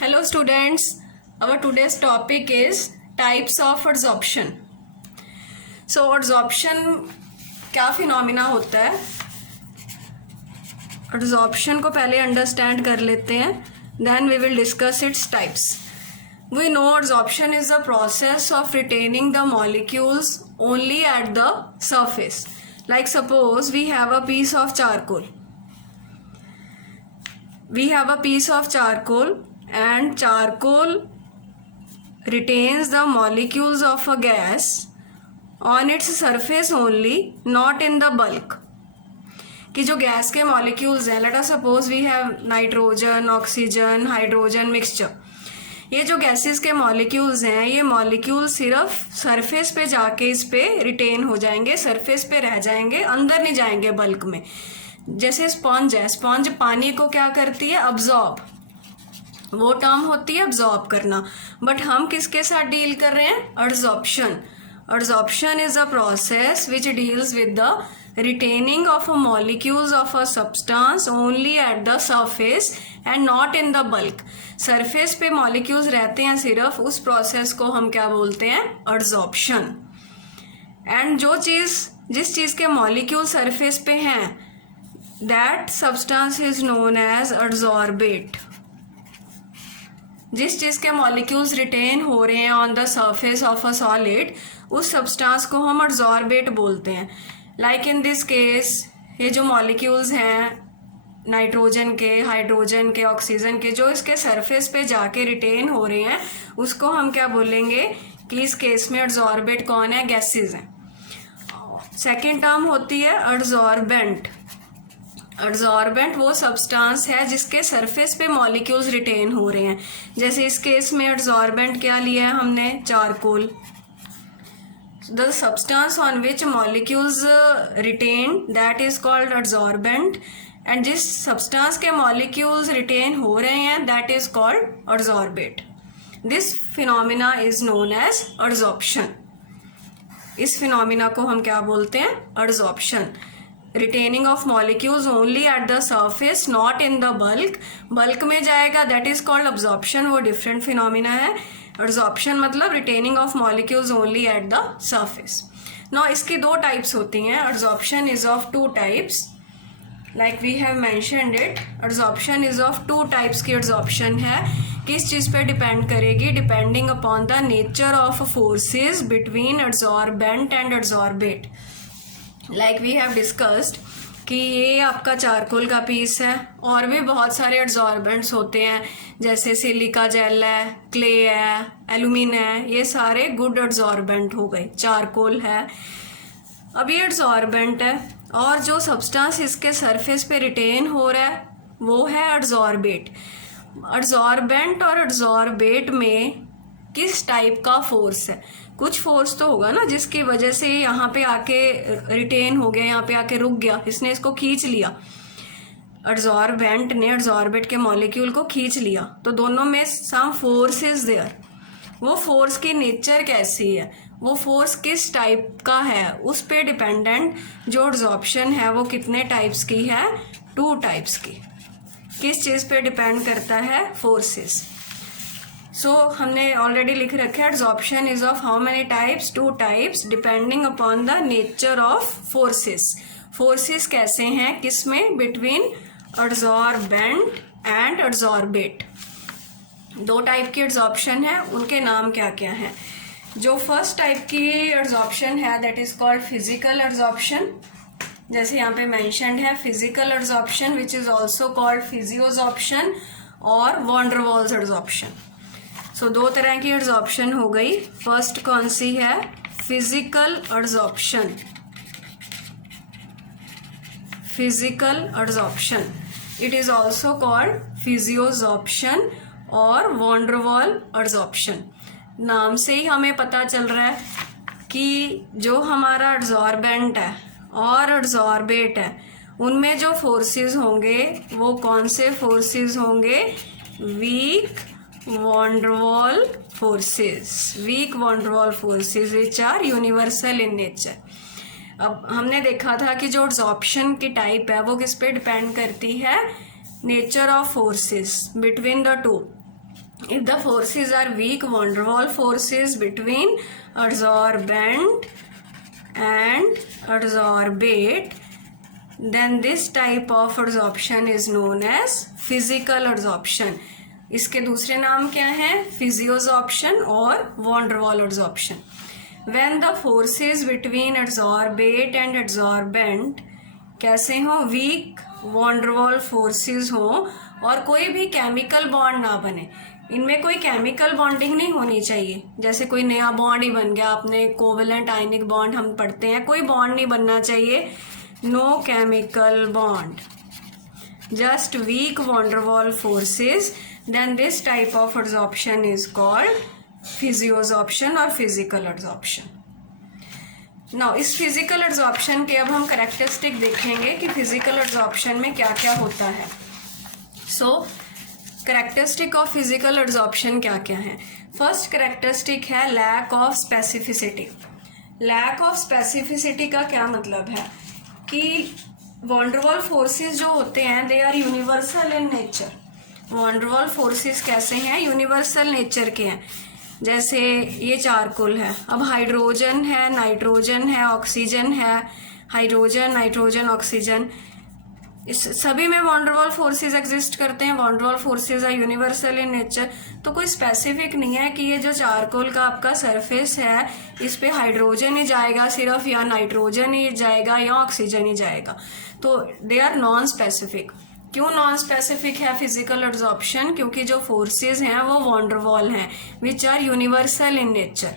Hello students, our today's topic is types of adsorption. So adsorption क्या phenomena होता है? Adsorption को पहले अंडरस्टैंड कर लेते हैं, then we will discuss its types. We know adsorption is the process of retaining the molecules only at the surface. Like suppose we have a piece of charcoal. And charcoal retains the molecules of a gas on its surface only, not in the bulk. कि जो gas के molecules हैं, let us suppose we have nitrogen, oxygen, hydrogen mixture. ये जो gases के molecules हैं, ये molecule सिर्फ सरफेस पे जाके इस पे रिटेन हो जाएंगे, सरफेस पे रह जाएंगे, अंदर नहीं जाएंगे बल्क में. जैसे स्पॉन्ज है, स्पॉन्ज पानी को क्या करती है? अब्जॉर्ब. वो टर्म होती है अब्जॉर्ब करना. बट हम किसके साथ डील कर रहे हैं? Adsorption. Adsorption is a process which deals with the retaining of a molecules of a substance only at the surface and not in the bulk. Surface पे मॉलिक्यूल्स रहते हैं सिर्फ, उस प्रोसेस को हम क्या बोलते हैं? एडसॉर्प्शन. एंड जिस चीज के मॉलिक्यूल सरफेस पे हैं, that substance is known as adsorbate. जिस चीज के मॉलिक्यूल्स रिटेन हो रहे हैं on the surface of a solid, उस सब्सटेंस को हम एडसॉर्बेट बोलते हैं. लाइक इन दिस केस, ये जो मॉलिक्यूल्स हैं नाइट्रोजन के, हाइड्रोजन के, ऑक्सीजन के, जो इसके सरफेस पे जाके रिटेन हो रहे हैं, उसको हम क्या बोलेंगे कि इस केस में एडसॉर्बेट कौन है? गैसेस हैं. सेकेंड टर्म होती है एडसॉर्बेंट. एडसॉर्बेंट वो सब्सटेंस है जिसके सरफेस पे मॉलिक्यूल्स रिटेन हो रहे हैं. जैसे इस केस में एडसॉर्बेंट क्या लिया है हमने? Charcoal. The substance on which molecules retain, that is called adsorbent. And जिस सब्सटेंस के मॉलिक्यूल्स रिटेन हो रहे हैं, that is called adsorbate. This phenomena is known as adsorption. इस फिनोमिना को हम क्या बोलते हैं? Adsorption. Retaining of molecules only at the surface, not in the bulk. Bulk में जाएगा, दैट इज कॉल्ड अब्जॉर्प्शन. वो डिफरेंट फिनोमिना है. एडसॉर्प्शन मतलब retaining of molecules only at the surface. Now इसकी दो टाइप्स होती हैं. Adsorption is of two types, like we have mentioned it. Adsorption is of two types की adsorption है. किस चीज पे डिपेंड करेगी? Depending upon the nature of forces between adsorbent and adsorbate. Like we have discussed कि ये आपका charcoal का पीस है, और भी बहुत सारे एडसॉर्बेंट्स होते हैं, जैसे सिलिका जेल है, क्ले है, एल्यूमिन है. ये सारे गुड एडसॉर्बेंट हो गए. चारकोल है, अब ये एडसॉर्बेंट है, और जो सब्सटेंस इसके सरफेस पे रिटेन हो रहा है वो है एडसॉर्बेट. एडसॉर्बेंट और एडसॉर्बेट में किस टाइप का फोर्स है? कुछ फोर्स तो होगा ना जिसकी वजह से यहाँ पे आके रिटेन हो गया, यहाँ पे आके रुक गया, इसने इसको खींच लिया. एडसॉर्बेंट ने एडसॉर्बेट के मॉलिक्यूल को खींच लिया, तो दोनों में सम फोर्स इज देयर. वो फोर्स की नेचर कैसी है, वो फोर्स किस टाइप का है, उस पे डिपेंडेंट जो एडसॉर्प्शन है वो कितने टाइप्स की है? टू टाइप्स की. किस चीज पे डिपेंड करता है? फोर्सेस. सो हमने ऑलरेडी लिख रखा है adsorption is of how many types? Two types, depending upon the nature of forces. Forces कैसे हैं किसमें? Between adsorbent and adsorbate. दो टाइप की एडसॉर्प्शन है, उनके नाम क्या क्या हैं? जो फर्स्ट टाइप की एडसॉर्प्शन है, that is called physical adsorption. जैसे यहाँ पे मेंशन्ड है physical adsorption, which is also called physiosorption और वॉन डर वाल्स एडसॉर्प्शन. सो दो तरह की एडसॉर्प्शन हो गई. फर्स्ट कौन सी है? Physical adsorption. Physical adsorption, it is also called physiosorption और वॉन डर वाल एडसॉर्प्शन. नाम से ही हमें पता चल रहा है कि जो हमारा एडसॉर्बेंट है और एडसॉर्बेट है, उनमें जो फोर्सेस होंगे वो कौन से फोर्सेस होंगे? Weak van der Waal forces. Weak van der Waal forces which are universal in nature. अब हमने देखा था कि जो एडसॉर्प्शन की टाइप है वो किस पे डिपेंड करती है? Nature of forces between the two. if the forces are weak van der Waals forces between adsorbent and adsorbate, then this type of adsorption is known as physical adsorption. इसके दूसरे नाम क्या हैं? फिजियोजॉर्प्शन और van der Waals adsorption. When the forces between adsorbate and adsorbent कैसे हो? Weak van der Waals forces हो और कोई भी केमिकल बॉन्ड ना बने. इनमें कोई केमिकल बॉन्डिंग नहीं होनी चाहिए. जैसे कोई नया बॉन्ड ही बन गया, आपने कोवेलेंट आयनिक बॉन्ड हम पढ़ते हैं, कोई बॉन्ड नहीं बनना चाहिए. No chemical bond, just weak van der Waals forces, then this type of adsorption is called फिजियोजॉर्प्शन और फिजिकल एडसॉर्प्शन. नाउ इस फिजिकल एडसॉर्प्शन के अब हम कैरेक्टरिस्टिक देखेंगे कि फिजिकल एडसॉर्प्शन में क्या क्या होता है. So characteristic of physical adsorption क्या क्या है? फर्स्ट कैरेक्टरिस्टिक है lack of specificity. Lack of specificity का क्या मतलब है कि van der Waals फोर्सेस जो होते हैं they are universal in nature. van der Waals forces कैसे हैं? यूनिवर्सल नेचर के हैं. जैसे ये चारकोल है, अब हाइड्रोजन है, नाइट्रोजन है, ऑक्सीजन है, हाइड्रोजन, नाइट्रोजन, ऑक्सीजन, इस सभी में van der Waals forces exist करते हैं. van der Waals forces are universal in nature. तो कोई स्पेसिफिक नहीं है कि ये जो चारकोल का आपका सरफेस है इस पे हाइड्रोजन ही जाएगा सिर्फ, या नाइट्रोजन ही जाएगा, या ऑक्सीजन ही जाएगा. तो दे आर नॉन स्पेसिफिक. क्यों नॉन स्पेसिफिक है फिजिकल एडसॉर्प्शन? क्योंकि जो फोर्सेस हैं वो van der Waals हैं which are universal in nature.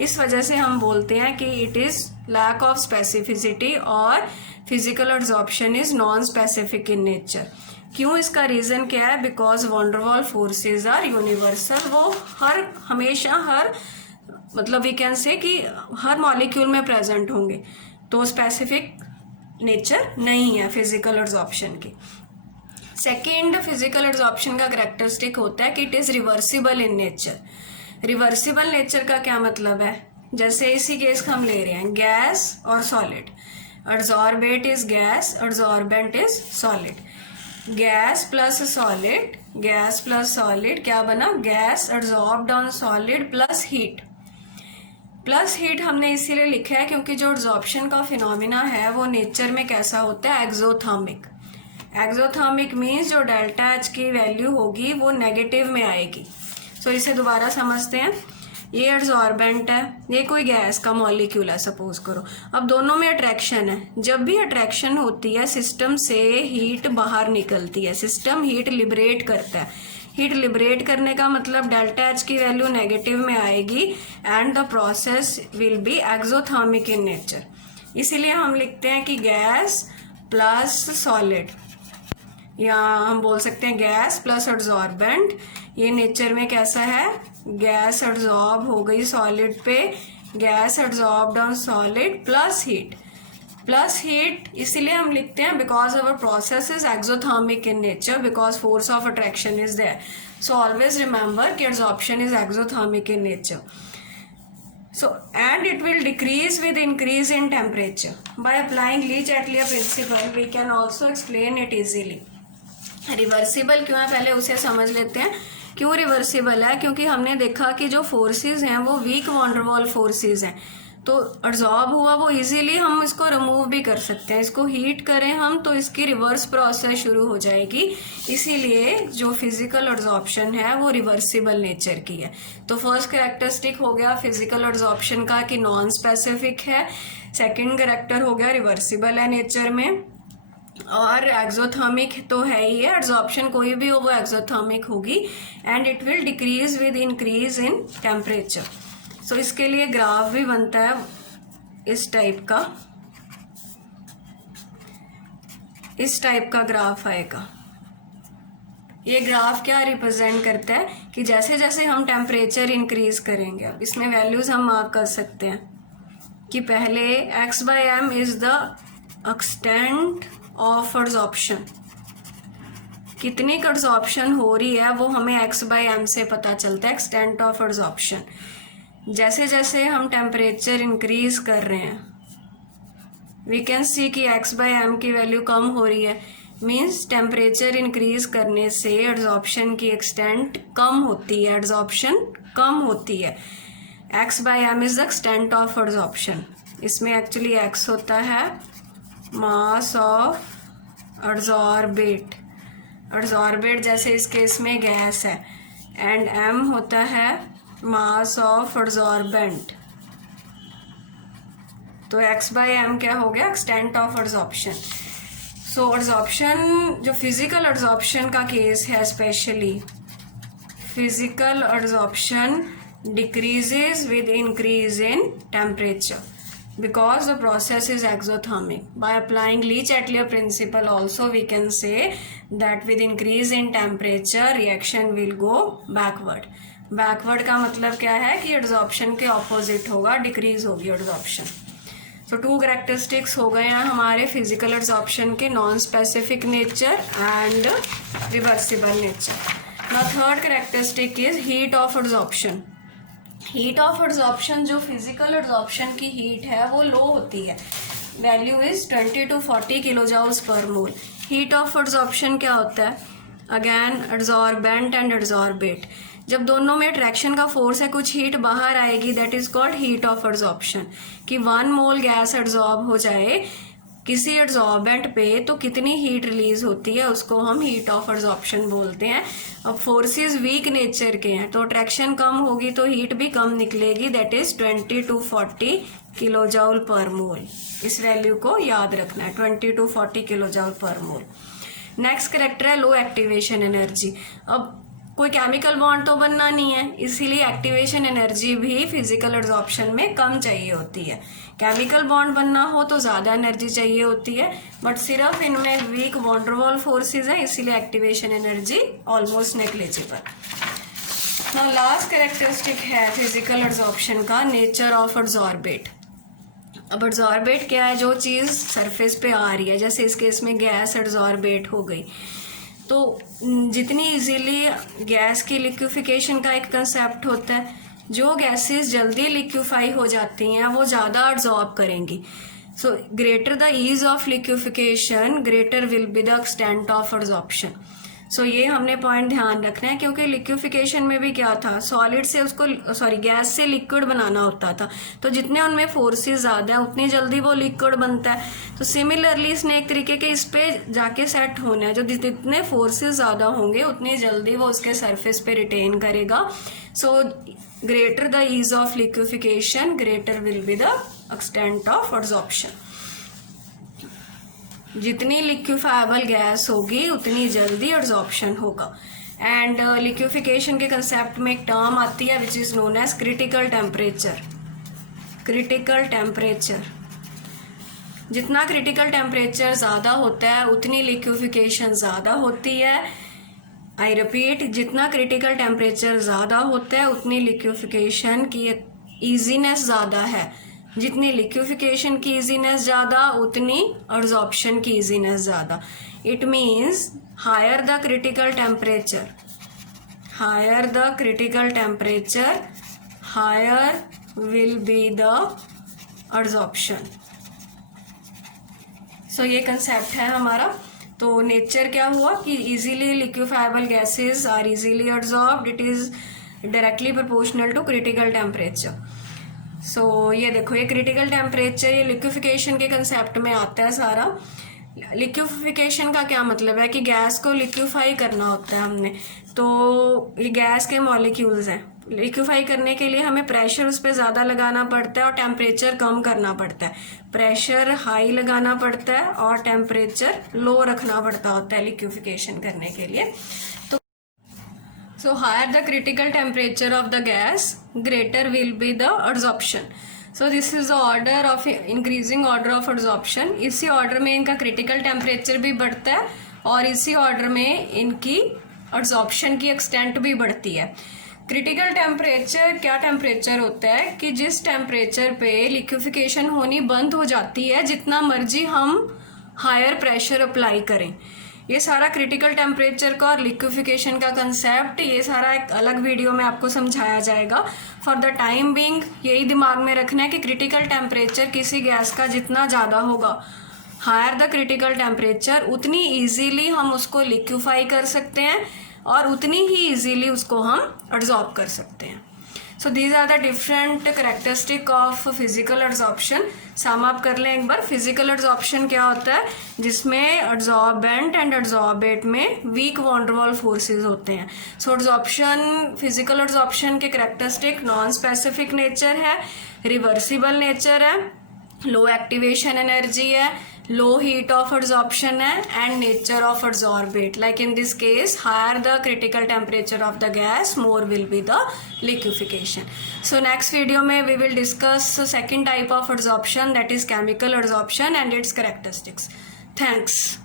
इस वजह से हम बोलते हैं कि it is lack of specificity और physical adsorption is non specific in nature. क्यों? इसका रीजन क्या है? Because van der Waals forces are universal. वो हमेशा हर मतलब वी कैन से कि हर मॉलिक्यूल में प्रेजेंट होंगे. तो स्पेसिफिक नेचर नहीं है फिजिकल एडसॉर्प्शन की. सेकेंड फिजिकल एडसॉर्प्शन का कैरेक्टरिस्टिक होता है कि it is reversible in nature. Reversible nature का क्या मतलब है? जैसे इसी केस हम ले रहे हैं गैस और solid. Adsorbate is gas, adsorbent is solid. Gas plus solid, gas plus solid क्या बना? Gas adsorbed on solid plus heat. Plus heat हमने इसीलिए लिखा है क्योंकि जो एडसॉर्प्शन का फिनोमिना है वो नेचर में कैसा होता है? एक्सोथर्मिक. एक्सोथर्मिक मीन्स जो डेल्टा एच की वैल्यू होगी वो नेगेटिव में आएगी. सो इसे दोबारा समझते हैं. ये एडसॉर्बेंट है, ये कोई गैस का मॉलिक्यूल है सपोज करो. अब दोनों में अट्रैक्शन है. जब भी अट्रैक्शन होती है सिस्टम से हीट बाहर निकलती है, सिस्टम हीट लिबरेट करता है. हीट लिबरेट करने का मतलब डेल्टा एच की वैल्यू नेगेटिव में आएगी and the process will be exothermic in nature. इसीलिए हम लिखते हैं कि गैस प्लस सॉलिड, या हम बोल सकते हैं गैस प्लस एडसॉर्बेंट. ये नेचर में कैसा है? गैस एडसॉर्ब हो गई सॉलिड पे, gas adsorbed on solid plus heat. Plus heat इसीलिए हम लिखते हैं because our process is exothermic in nature, because force of attraction is there. So always remember कि adsorption is exothermic in nature. So, and it will decrease with increase in temperature. By applying Lee-Chatelier principle, we can also explain it easily. Reversible क्यों है पहले उसे समझ लेते हैं. क्यों reversible है? क्योंकि हमने देखा कि जो फोर्सेस हैं वो weak van der Waals forces हैं. तो एब्जॉर्ब हुआ वो इजीली हम इसको रिमूव भी कर सकते हैं. इसको हीट करें हम तो इसकी रिवर्स प्रोसेस शुरू हो जाएगी. इसीलिए जो फिजिकल एब्जॉर्प्शन है वो रिवर्सिबल नेचर की है. तो फर्स्ट कैरेक्टरिस्टिक हो गया फिजिकल एब्जॉर्प्शन का कि नॉन स्पेसिफिक है. सेकंड कैरेक्टर हो गया रिवर्सिबल है नेचर में, और एक्सोथर्मिक तो है ही है. एब्जॉर्प्शन कोई भी हो वो एक्सोथर्मिक होगी and it will decrease with increase in temperature. So इसके लिए ग्राफ भी बनता है इस टाइप का ग्राफ आएगा. ये ग्राफ क्या रिप्रेजेंट करता है कि जैसे जैसे हम टेम्परेचर इंक्रीज करेंगे, अब इसमें वैल्यूज हम मार्क कर सकते हैं कि पहले x/m is the extent of absorption. कितनी एब्जॉर्प्शन हो रही है वो हमें x/m से पता चलता है, एक्सटेंट ऑफ एब्जॉर्प्शन. जैसे जैसे हम टेम्परेचर इंक्रीज कर रहे हैं वी कैन सी कि x/m की वैल्यू कम हो रही है, मीन्स टेम्परेचर इंक्रीज करने से एड्जॉर्प्शन की एक्सटेंट कम होती है, एड्जॉर्प्शन कम होती है। x by m is the extent of adsorption. इसमें एक्चुअली x होता है मास ऑफ एड्जॉर्बेट, एड्जॉर्बेट जैसे इस केस में गैस है, एंड m होता है मास ऑफ एड्जॉर्बेंट। तो x बाई एम क्या हो गया, extent of adsorption. So adsorption, जो फिजिकल एड्जॉर्प्शन का केस है, specially physical adsorption decreases with increase in temperature because the process is exothermic. By applying Le-Chatelier principle also we can say that with increase in temperature reaction will go backward. Backward का मतलब क्या है कि adsorption के opposite होगा, decrease होगी adsorption. तो to characteristics हो गए हैं हमारे फिजिकल एड्जॉर्प्शन के, non specific nature and reversible nature. The third characteristic is heat of adsorption. Heat of adsorption, जो फिजिकल एड्जॉर्प्शन की हीट है वो लो होती है, value is 20 to 40 kilo joules per mole. Heat of adsorption क्या होता है, अगेन एड्जॉर्बेंट एंड एड्जॉर्बेट, जब दोनों में अट्रैक्शन का फोर्स है, कुछ हीट बाहर आएगी, that is called heat of adsorption. कि 1 मोल गैस एड्जॉर्ब हो जाए किसी एड्जॉर्बेंट पे तो कितनी हीट रिलीज होती है, उसको हम हीट ऑफ एड्जॉर्प्शन बोलते हैं। अब फोर्सेस वीक नेचर के हैं तो अट्रैक्शन कम होगी तो हीट भी कम निकलेगी, that is 20 to 40 kilojoule per mole. इस वैल्यू को याद रखना है, 20 to 40 kilojoule per mole. Next character है लो एक्टिवेशन एनर्जी। अब कोई केमिकल बॉन्ड तो बनना नहीं है, इसीलिए एक्टिवेशन एनर्जी भी फिजिकल एड्जॉर्प्शन में कम चाहिए होती है। केमिकल बॉन्ड बनना हो तो ज़्यादा एनर्जी चाहिए होती है, बट सिर्फ इनमें weak van der Waals forces है, इसीलिए activation energy almost negligible. Now last characteristic है फिजिकल एड्जॉर्प्शन का, नेचर ऑफ एड्जॉर्बेट। अब एड्जॉर्बेट क्या है, जो चीज़ सरफेस पे आ रही है, जैसे इस केस में गैस एड्जॉर्बेट हो गई, तो जितनी इजीली गैस की लिक्विफिकेशन का एक कंसेप्ट होता है, जो गैसेस जल्दी लिक्विफाई हो जाती हैं वो ज़्यादा एब्जॉर्ब करेंगी। So greater the ease of liquefaction greater will be the extent of absorption. So ये हमने पॉइंट ध्यान रखना है, क्योंकि लिक्विफिकेशन में भी क्या था, सॉलिड से उसको गैस से लिक्विड बनाना होता था, तो जितने उनमें फोर्सेस ज़्यादा है उतनी जल्दी वो लिक्विड बनता है। तो सिमिलरली इसने एक तरीके के इस पे जाके सेट होना है, जो जितने फोर्सेस ज़्यादा होंगे उतनी जल्दी वो उसके सरफेस पे रिटेन करेगा। So greater the ease of liquefaction greater will be the extent of absorption. जितनी लिक्विफाइबल गैस होगी उतनी जल्दी एड्जॉर्प्शन होगा। एंड लिक्विफिकेशन के कंसेप्ट में एक टर्म आती है which is known as critical temperature. Critical temperature, जितना क्रिटिकल टेम्परेचर ज़्यादा होता है उतनी लिक्विफिकेशन ज़्यादा होती है। आई रिपीट, जितना क्रिटिकल टेम्परेचर ज़्यादा होता है उतनी लिक्विफिकेशन की ईजीनेस ज़्यादा है, जितनी लिक्विफिकेशन की ईजीनेस ज़्यादा उतनी एड्जॉर्प्शन की ईजीनेस ज़्यादा। It means higher the critical temperature, higher the critical temperature higher will be the adsorption. So ये कंसेप्ट है हमारा। तो नेचर क्या हुआ कि easily liquefiable gases are easily adsorbed, it is directly proportional to critical temperature. So ये देखो, ये क्रिटिकल टेम्परेचर ये लिक्विफिकेशन के कंसेप्ट में आता है सारा। लिक्विफिकेशन का क्या मतलब है कि गैस को लिक्विफाई करना होता है हमने, तो ये गैस के मॉलिक्यूल्स हैं, लिक्विफाई करने के लिए हमें प्रेशर उस पर ज़्यादा लगाना पड़ता है और टेम्परेचर कम करना पड़ता है। प्रेशर हाई लगाना पड़ता है और टेम्परेचर लो रखना पड़ता होता है लिक्विफिकेशन करने के लिए। तो so higher the critical temperature of the gas greater will be the adsorption. So this is the order of increasing order of adsorption. इसी ऑर्डर में इनका क्रिटिकल टेम्परेचर भी बढ़ता है और इसी ऑर्डर में इनकी adsorption की एक्सटेंट भी बढ़ती है। क्रिटिकल टेम्परेचर क्या टेम्परेचर होता है कि जिस टेम्परेचर पे लिक्विफिकेशन होनी बंद हो जाती है, जितना मर्जी हम हायर प्रेशर अप्लाई करें। ये सारा क्रिटिकल टेम्परेचर का और लिक्विफिकेशन का कंसेप्ट, ये सारा एक अलग वीडियो में आपको समझाया जाएगा। फॉर द टाइम बीइंग यही दिमाग में रखना है कि क्रिटिकल टेम्परेचर किसी गैस का जितना ज़्यादा होगा, हायर द क्रिटिकल टेम्परेचर उतनी ईजीली हम उसको लिक्विफाई कर सकते हैं और उतनी ही ईजीली उसको हम एब्जॉर्ब कर सकते हैं। So these are the different characteristic of physical absorption. Sum up कर लें एक बार। फिजिकल एब्जॉर्प्शन क्या होता है? जिसमें एब्जॉर्बेंट एंड एब्जॉर्बेट में weak van der Waals forces होते हैं। सो एब्जॉर्प्शन, फिजिकल एब्जॉर्प्शन के करेक्टरिस्टिक नॉन स्पेसिफिक नेचर है, रिवर्सिबल नेचर है, लो एक्टिवेशन एनर्जी है, लो हीट ऑफ एब्जॉर्प्शन है, and nature of absorbate. Like in this case, higher the critical temperature of the gas, more will be the liquefaction. So next video में we will discuss second type of absorption, that is chemical absorption and it's characteristics. Thanks.